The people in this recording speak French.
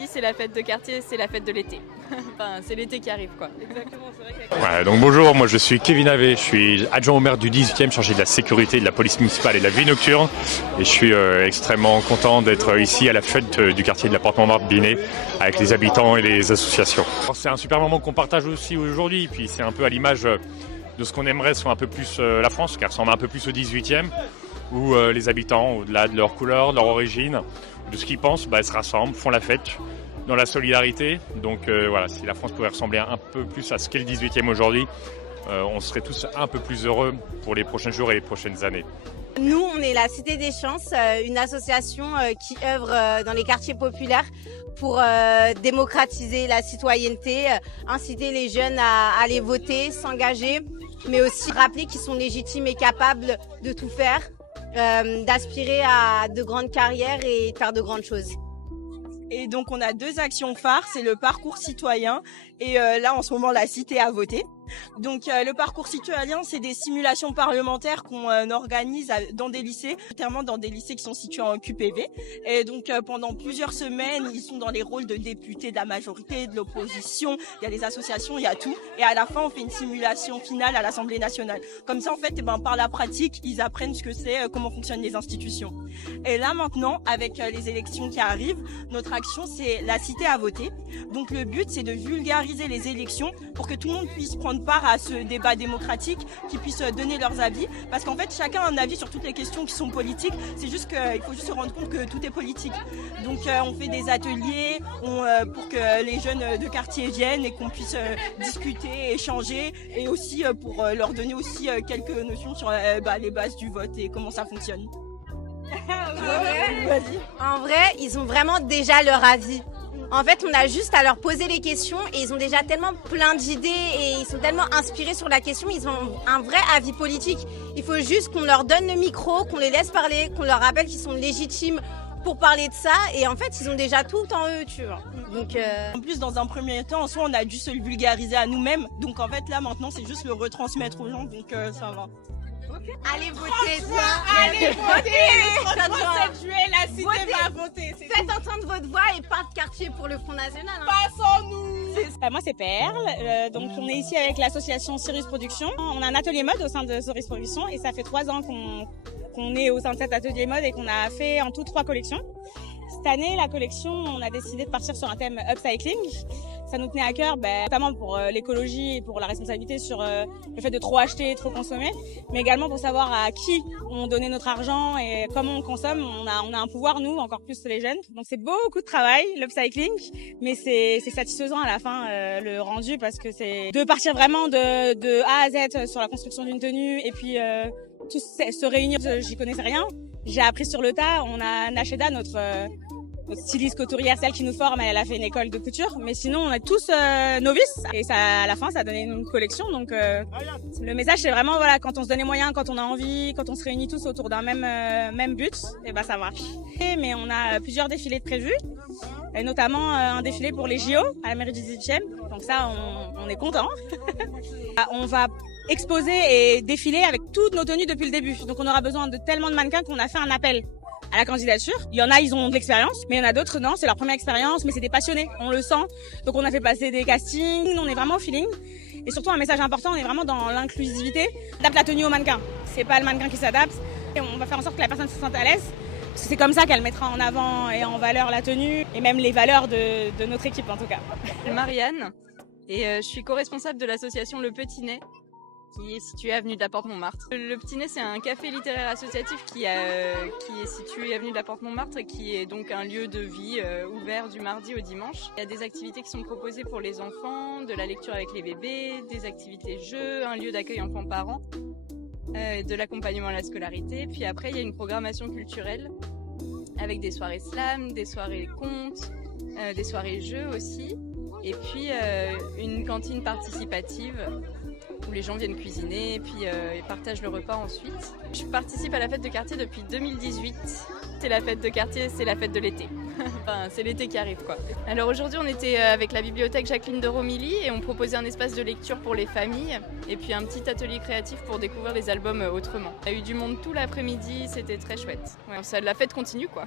l'après-midi, c'est la fête de quartier, c'est la fête de l'été. Enfin, c'est l'été qui arrive, quoi. Exactement, c'est vrai Ouais, donc bonjour, moi je suis Kevin Havé, je suis adjoint au maire du 18e, chargé de la sécurité, de la police municipale et de la vie nocturne. Et je suis extrêmement content d'être ici à la fête du quartier de la Porte Montmartre Binet avec les habitants et les associations. C'est un super moment qu'on partage aussi aujourd'hui, puis c'est un peu à l'image de ce qu'on aimerait soit un peu plus la France, qui ressemble un peu plus au 18e, où les habitants, au-delà de leur couleur, de leur origine, de ce qu'ils pensent, se rassemblent, font la fête dans la solidarité. Donc voilà, si la France pouvait ressembler un peu plus à ce qu'est le 18e aujourd'hui, on serait tous un peu plus heureux pour les prochains jours et les prochaines années. Nous, on est la Cité des Chances, une association qui œuvre dans les quartiers populaires pour démocratiser la citoyenneté, inciter les jeunes à aller voter, s'engager, mais aussi rappeler qu'ils sont légitimes et capables de tout faire, d'aspirer à de grandes carrières et de faire de grandes choses. Et donc on a deux actions phares, c'est le parcours citoyen et là en ce moment la cité à voter. Donc le parcours citoyen, c'est des simulations parlementaires qu'on organise dans des lycées, notamment dans des lycées qui sont situés en QPV. Et donc pendant plusieurs semaines, ils sont dans les rôles de députés de la majorité, de l'opposition, il y a les associations, il y a tout. Et à la fin, on fait une simulation finale à l'Assemblée nationale. Comme ça, en fait, par la pratique, ils apprennent ce que c'est, comment fonctionnent les institutions. Et là maintenant, avec les élections qui arrivent, notre action, c'est la cité à voter. Donc le but, c'est de vulgariser les élections pour que tout le monde puisse prendre part à ce débat démocratique, qu'ils puissent donner leurs avis, parce qu'en fait chacun a un avis sur toutes les questions qui sont politiques, c'est juste qu'il faut juste se rendre compte que tout est politique. Donc on fait des ateliers pour que les jeunes de quartier viennent et qu'on puisse discuter, échanger, et aussi pour leur donner aussi quelques notions sur les bases du vote et comment ça fonctionne. En vrai, ils ont vraiment déjà leur avis. En fait, on a juste à leur poser les questions et ils ont déjà tellement plein d'idées et ils sont tellement inspirés sur la question, ils ont un vrai avis politique. Il faut juste qu'on leur donne le micro, qu'on les laisse parler, qu'on leur rappelle qu'ils sont légitimes pour parler de ça, et en fait, ils ont déjà tout en eux, tu vois. Donc, En plus, dans un premier temps, en soi, on a dû se le vulgariser à nous-mêmes. Donc en fait, là, maintenant, c'est juste le retransmettre aux gens, donc ça va. allez voter, Allez voter le 37 juillet, la cité Votez. va voter. Faites entendre votre voix et pas de quartier pour le Front National. Passons-nous. Moi c'est Perle, donc on est ici avec l'association Cyrus Production. On a un atelier mode au sein de Cyrus Production et ça fait 3 ans qu'on est au sein de cet atelier mode et qu'on a fait en tout 3 collections. Cette année, la collection, on a décidé de partir sur un thème upcycling. Ça nous tenait à cœur, notamment pour l'écologie et pour la responsabilité sur le fait de trop acheter, trop consommer, mais également pour savoir à qui on donnait notre argent et comment on consomme. On a un pouvoir, nous, encore plus les jeunes. Donc c'est beaucoup de travail, l'upcycling, mais c'est satisfaisant à la fin, le rendu, parce que c'est de partir vraiment de A à Z sur la construction d'une tenue et puis tous se réunir. J'y connaissais rien. J'ai appris sur le tas. On a Nacheda, notre styliste couturière, celle qui nous forme, elle a fait une école de couture. Mais sinon, on est tous novices. Et ça, à la fin, ça a donné une collection. Donc, le message, c'est vraiment, voilà, quand on se donne les moyens, quand on a envie, quand on se réunit tous autour d'un même but, et ça marche. Mais on a plusieurs défilés prévus. Et notamment un défilé pour les JO à la mairie du 18e. Donc ça, on est content. On va exposer et défiler avec toutes nos tenues depuis le début. Donc on aura besoin de tellement de mannequins qu'on a fait un appel à la candidature. Il y en a, ils ont de l'expérience, mais il y en a d'autres, non, c'est leur première expérience, mais c'est des passionnés, on le sent. Donc on a fait passer des castings, on est vraiment au feeling. Et surtout un message important, on est vraiment dans l'inclusivité. On adapte la tenue au mannequin. C'est pas le mannequin qui s'adapte. Et on va faire en sorte que la personne se sente à l'aise. Parce que c'est comme ça qu'elle mettra en avant et en valeur la tenue, et même les valeurs de notre équipe en tout cas. Je suis Marianne et je suis co-responsable de l'association Le Petit Nez, qui est situé avenue de la Porte Montmartre. Le Petit Nez, c'est un café littéraire associatif qui est situé avenue de la Porte Montmartre et qui est donc un lieu de vie ouvert du mardi au dimanche. Il y a des activités qui sont proposées pour les enfants, de la lecture avec les bébés, des activités jeux, un lieu d'accueil enfants-parents, de l'accompagnement à la scolarité. Puis après, il y a une programmation culturelle avec des soirées slam, des soirées contes, des soirées jeux aussi. Et puis une cantine participative où les gens viennent cuisiner et puis ils partagent le repas ensuite. Je participe à la fête de quartier depuis 2018. C'est la fête de quartier, c'est la fête de l'été. Enfin, c'est l'été qui arrive, quoi. Alors aujourd'hui, on était avec la bibliothèque Jacqueline de Romilly et on proposait un espace de lecture pour les familles et puis un petit atelier créatif pour découvrir les albums autrement. Il y a eu du monde tout l'après-midi, c'était très chouette. Ouais, la fête continue, quoi.